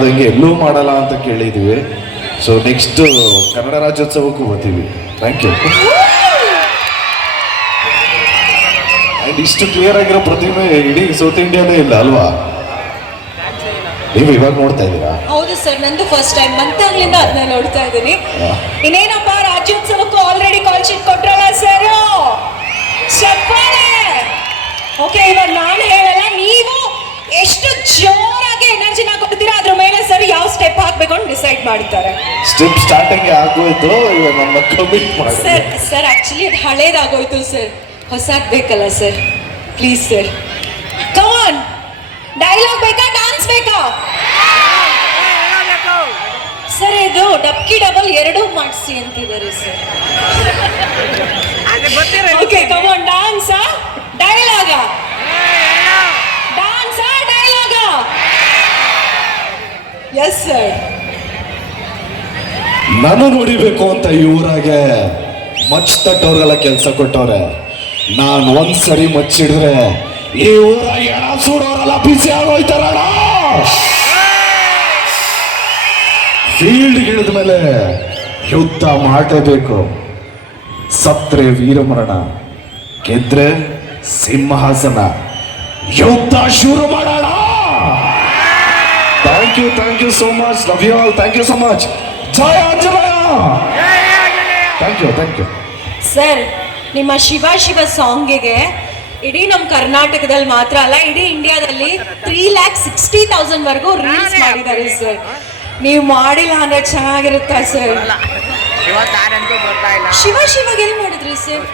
ಹಂಗೆ ಎಲ್ಲೂ ಮಾಡಲ್ಲ ಅಂತ ಕೇಳಿದ್ವಿ. ಸೊ ನೆಕ್ಸ್ಟ್ ಕನ್ನಡ ರಾಜ್ಯೋತ್ಸವಕ್ಕೂ ಬರ್ತೀವಿ. Thank you. ಅಂಡ್ ಇಷ್ಟು ಕ್ಲಿಯರ್ ಆಗಿರೋ ಪ್ರತಿಮೆ ಇಡೀ ಸೌತ್ ಇಂಡಿಯಾನೇ ಇಲ್ಲ ಅಲ್ವಾ? ನೀವು ಇವಾಗ ನೋಡ್ತಾ ಇದ್ದೀರಾ? ಹೌದು ಸರ್, ನಂದು ಫಸ್ಟ್ ಟೈಮ್ ಮಂತಾಗ್ಲಿಂದ ಅದನ್ನ ನೋಡ್ತಾ ಇದ್ದೀನಿ. ಇನ್ನೇನಪ್ಪ ರಾಜ್ಯೋತ್ಸವಕ್ಕೂ ಆಲ್ರೆಡಿ ಕಾಲ್ ಶೀಟ್ ಕೊಟ್ರಲ್ಲ ಸರ್. ಓಕೆ, ಇವಾಗ ನಾನು ಹೇಳಲ್ಲ, ನೀವು ಎಷ್ಟು ಜೋರಾಗಿ ಎನರ್ಜಿನ ಕೊಡ್ತೀರಾ ಅದ್ರ ಮೇಲೆ ಸರ್ ಯಾವ ಸ್ಟೆಪ್ ಹಾಕ್ಬೇಕು ಅಂತ ಡಿಸೈಡ್ ಮಾಡ್ತಾರೆ. ಸ್ಟೆಪ್ ಸ್ಟಾರ್ಟಿಂಗ್ ಆಗೋಯ್ತು, ಇವಾಗ ನಮ್ಮ ಕಮಿಟ್ ಮಾಡಿ. ಸರ್ ಆಕ್ಚುಲಿ ಅದು ಹಳೇದಾಗೋಯ್ತು ಸರ್, ಹೊಸದ್ ಬೇಕಲ್ಲ sir. Please sir, come on. Dialogue ಬೇಕಾ, ಡಾನ್ಸ್ ಬೇಕಾ ಸರ್? ಇದು ಡಬ್ಕಿ ಡಬಲ್ ಎರಡೂ ಮಾಡಿಸಿ ಅಂತಿದ್ದಾರೆ ಸರ್. Okay, come on. ಡಾನ್ಸಾ ಡೈಲಾಗಾ? ಡಾನ್ಸಾ ಡೈಲಾಗಾ? Yes sir. ನಾನು ನೋಡಿಬೇಕು ಅಂತ ಇವರಾಗೆ ಮಚ್ ತಟ್ಟವ್ರಿಗೆಲ್ಲ ಕೆಲಸ ಕೊಟ್ಟವ್ರೆ. ನಾನು ಒಂದ್ಸರಿ ಮಚ್ಚಿಡಿದ್ರೆ ಈ ಊರ ಎಣ ಸೂಡೋರೆಲ್ಲ ಬಿಸಿ ಆಗೋಯ್ತಾರಣ. ಫೀಲ್ಡ್ ಇಳಿದ ಮೇಲೆ ಯುದ್ಧ ಮಾಡಲೇಬೇಕು. ಸತ್ರೆ ವೀರಮರಣ, ಗೆದ್ರೆ ಸಿಂಹಾಸನ. ಯುದ್ಧ ಶುರು ಮಾಡೋಣ. Thank you so much. Love you all. Thank you so much. ಜಯ ಆಂಜನೇಯ. Thank you sir. ನಿಮ್ಮ ಶಿವ ಶಿವ ಸಾಂಗಿಗೆ ಇಡೀ ನಮ್ಮ ಕರ್ನಾಟಕದಲ್ಲಿ ಮಾತ್ರ ಅಲ್ಲ, ಇಡೀ ಇಂಡಿಯಾದಲ್ಲಿ 3,60,000 ವರೆಗೂ ರೀಲ್ಸ್ ಮಾಡಿದ್ದಾರೆ ಸರ್. ನೀವು ಮಾಡಿಲ್ಲ ಅಂದ್ರೆ ಚೆನ್ನಾಗಿರುತ್ತಾ ಸರ್? ಶಿವ ಶಿವಾಗ ಎಲ್ಲಿ ಮಾಡಿದ್ರಿ ಸರ್?